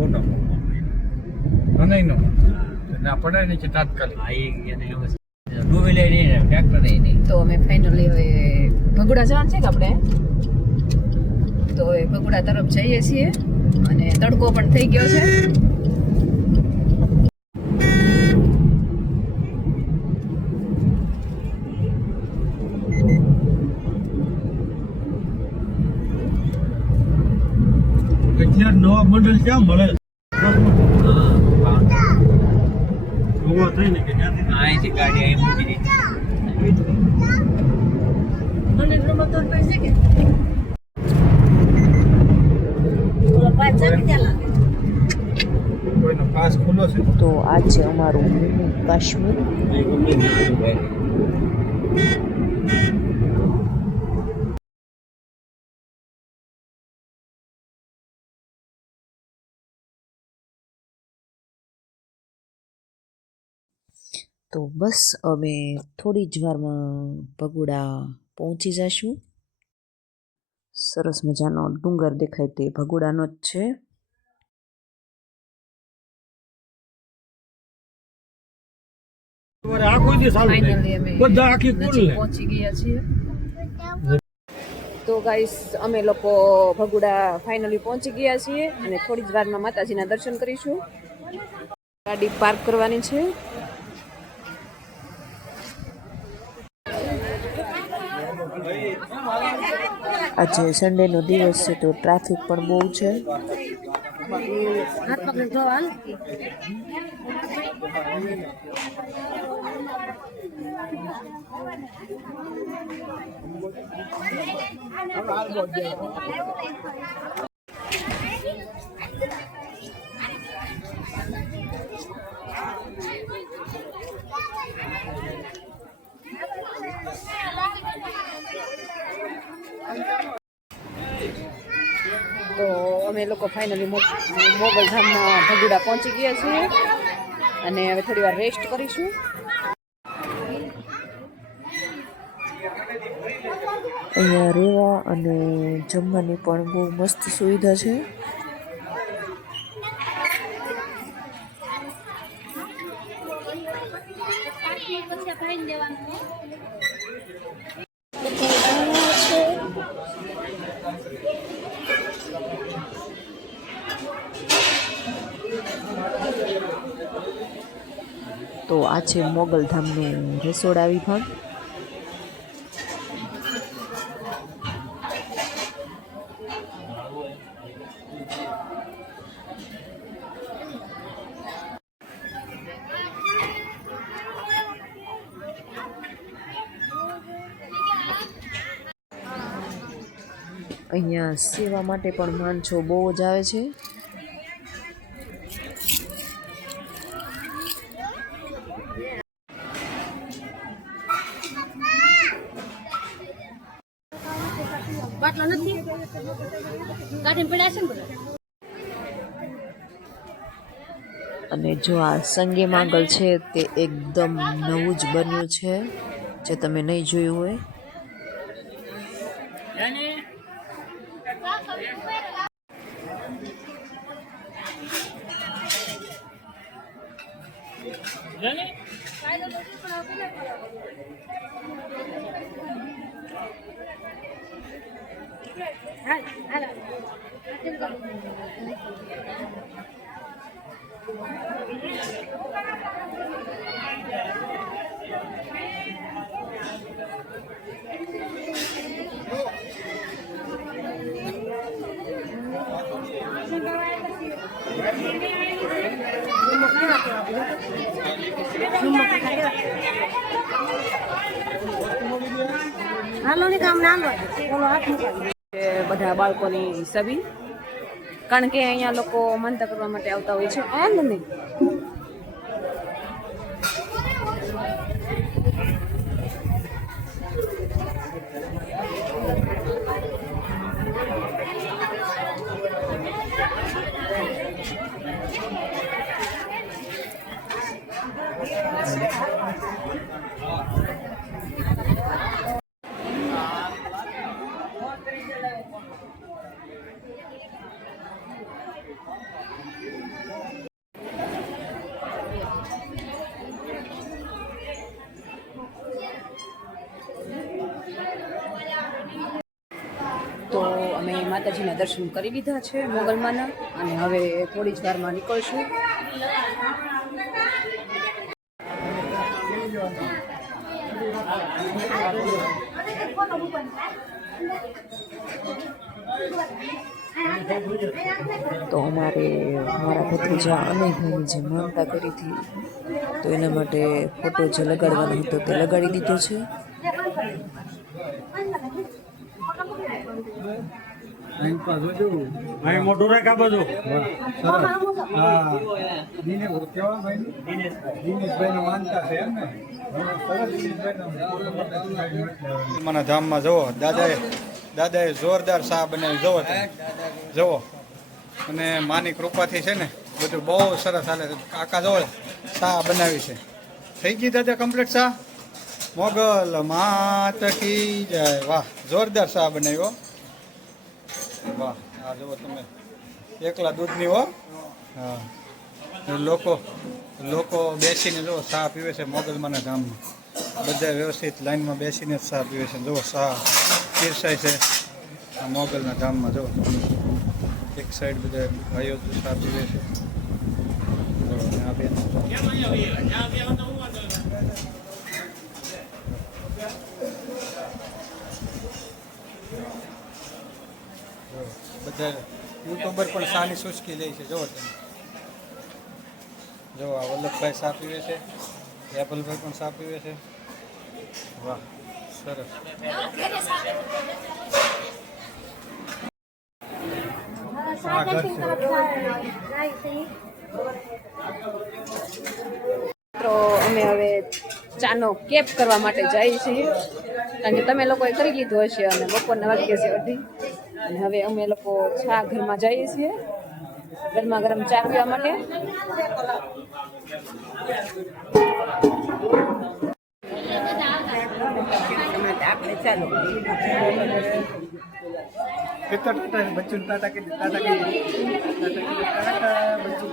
Photo અને ના પડાય ને કે તાત્કાલિક. આ એક એને એવું ટુ વ્હીલર નહીં ટ્રેક્ટર નહીં. તો અમે ફાઇનલી હવે ભગુડા જવાનું છે કે આપણે? તો એ ભગુડા તરફ જઈએ છીએ અને તડકો પણ થઈ ગયો છે. નવા મોડેલ ક્યાં મળે? જોવો થઈ ને કે ત્યાંથી અહીંથી ગાડી અહીં મૂકી દીધી. પાસ ખુલ્લો છે? તો આ છે અમારું કાશ્મીર. તો બસ અમે થોડી જ વારમાં ભગુડા પહોંચી જશું. સરસ મજાનો ડુંગર દેખાય તે ભગુડાનો જ છે. બધા આખી પહોંચી ગયા છીએ. તો ગાઈસ અમે લોકો ભગુડા ફાઇનલી પહોંચી ગયા છીએ અને થોડી જ વારમાં માતાજીના દર્શન કરીશું. ગાડી પાર્ક કરવાની છે. આજે સન્ડેનો દિવસ છે તો ટ્રાફિક પણ બહુ છે તો અમે લોકો ફાઇનલી મોગલધામમાં ભગુડા પહોંચી ગયા છીએ અને હવે થોડી વાર રેસ્ટ કરીશું. અહીંયા રહેવા અને જમવાની પણ બહુ મસ્ત સુવિધા છે. તો આ છે મોગલધામનું રસોડા વિભાગ અહીંયા સેવા માટે પણ માણસો બહુ જ આવે છે. બાટલો નથી. ગાડી પડ્યા છે ને બધા? અને જો આ સંગે માંગલ છે તે એકદમ નવું જ બન્યું છે જે તમે નહીં જોયું હોય. હાલ હાલ હાલો ને કામ ના લો બોલો હાથ મૂકાવી એ બધા બાળકોની સભી કારણ કે અહીંયા લોકો માનતા કરવા માટે આવતા હોય છે. તો અમે માતાજીના દર્શન કરી લીધા છે મોગલમાંના અને હવે થોડી જ વારમાં નીકળશું Thank you. તો અમારે મારા ભત્રીજા અને હું જે માનતા કરી હતી, તો એના માટે ફોટો જે લગાડવાનો હતો તે લગાડી દીધો છે. મને ધામમાં જુઓ, દાદાએ દાદાએ જોરદાર શાહ બનાવી જવો જવો અને માની કૃપાથી છે ને, બધું બહુ સરસ હાલે કાકા જવો શાહ બનાવી છે. થઈ ગઈ દાદા કમ્પ્લીટ શાહ મોગલ માત કી જય. વાહ, જોરદાર શાહ બનાવ્યો. વાહ, આ જુઓ તમે. એકલા દૂધની હો. હા. લોકો લોકો બેસીને જુઓ, ચા પીવે છે મોગલમાના ગામમાં. બધા વ્યવસ્થિત લાઈનમાં બેસીને જ ચા પીવે છે. જુઓ, ચા પીરસાય છે. આ મોગલના ગામમાં જુઓ એક સાઈડ બધા ભાઈઓ ચા પીવે છે. આ બેન જુઓ, બધા યુટ્યુબર પણ સાની સુસ્કી લે છે. જોવો તમે. જો આ વલ્લભભાઈ સા પીવે છે એપલભાઈ પણ સા પીવે છે. વાહ સરસ. આ ઘર છે તો અમે હવે ચાનો કેપ કરવા માટે જઈએ છીએ. કારણ કે તમે લોકોએ કરી લીધું હશે અને બપોરના વાગ્યા છે અઢી. અને હવે અમે લોકો ચા ઘરમાં જઈએ છીએ. ગરમા ગરમ ચા પીવા માટે. બચ્ચું ટાટા કહી ટાટા કહી ટાટા બચ્ચું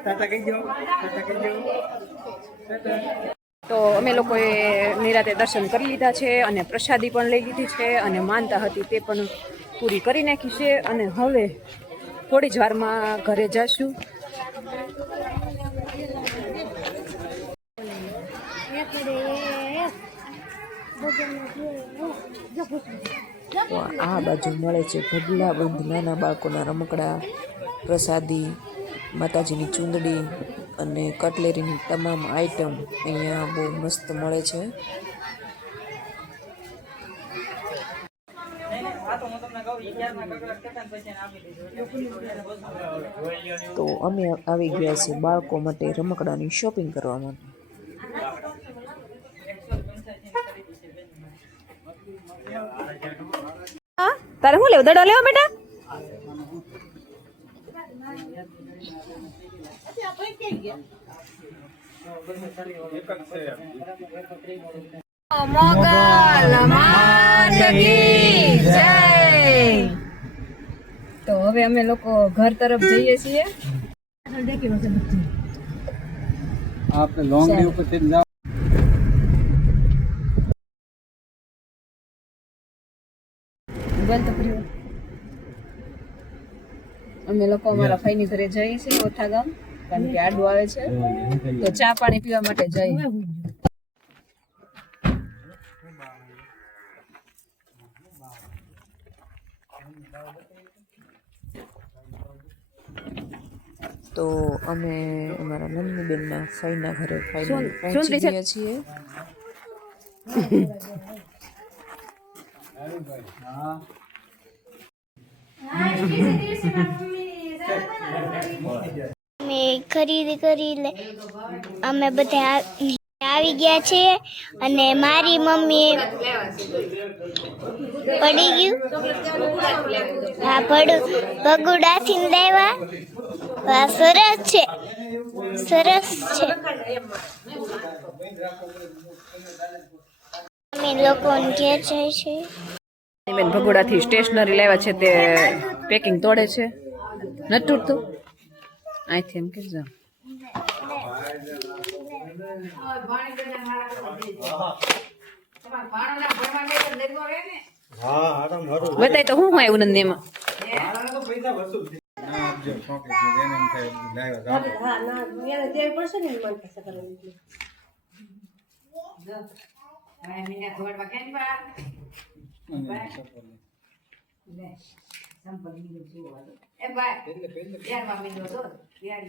ટાટા કહી ટાટા તો અમે લોકોએ નિરાતે દર્શન કરી લીધા છે અને પ્રસાદી પણ લઈ લીધી છે અને માનતા હતી તે પણ પૂરી કરી નાખી છે અને હવે થોડી જ વારમાં ઘરે જશું. આ બાજુ મળે છે ભગલા બંધ નાના બાળકોના રમકડા, પ્રસાદી, માતાજીની ચૂંદડી અને કટલેરીની તમામ આઈટમ અહીંયા બહુ મસ્ત મળે છે. તો અમે આવી ગયા છીએ બાળકો માટે રમકડાની શોપિંગ કરવા માટે. તારે શું લેવું? દડો લેવો બેટા? મોગલ માત કી જય તો હવે અમે લોકો ઘર તરફ જઈએ છીએ. આપણે લોંગ ડ્યુ પર જાવ બંધ કર્યું અમે લોકો અમારા ભાઈની ઘરે જઈએ છીએ ઓઠા ગામ કારણ કે આડું આવે છે તો ચા પાણી પીવા માટે જઈ. તો અમે અમારા નન્ની બેનના ફઈના ઘરે ફાઇનલ પહોંચી ગયા છીએ. અમે ખરીદી કરી લે અમે બધા આવી ગયા છીએ અને મારી મમ્મી પડી ગયું. હા પડું ભગુડાથી લેવા હા સરસ છે. સરસ છે. અમે લોકો ઘેર જાય છે. બેન ભગોડાથી સ્ટેશનરી લાવ્યા છે તે પેકિંગ તોડે છે. નથી તૂટતું અહીંથી એમ કે જાઓ બતાય તો હું હું આવ્યું નથી એમાં ના આપજો ચોકલેટ ને એને એમ થાય લાવ્યા તો આપો. હા ના એને દેવી પડશે ને મન પાસે કરવાની અને સફરજન. એ ભાઈ diario.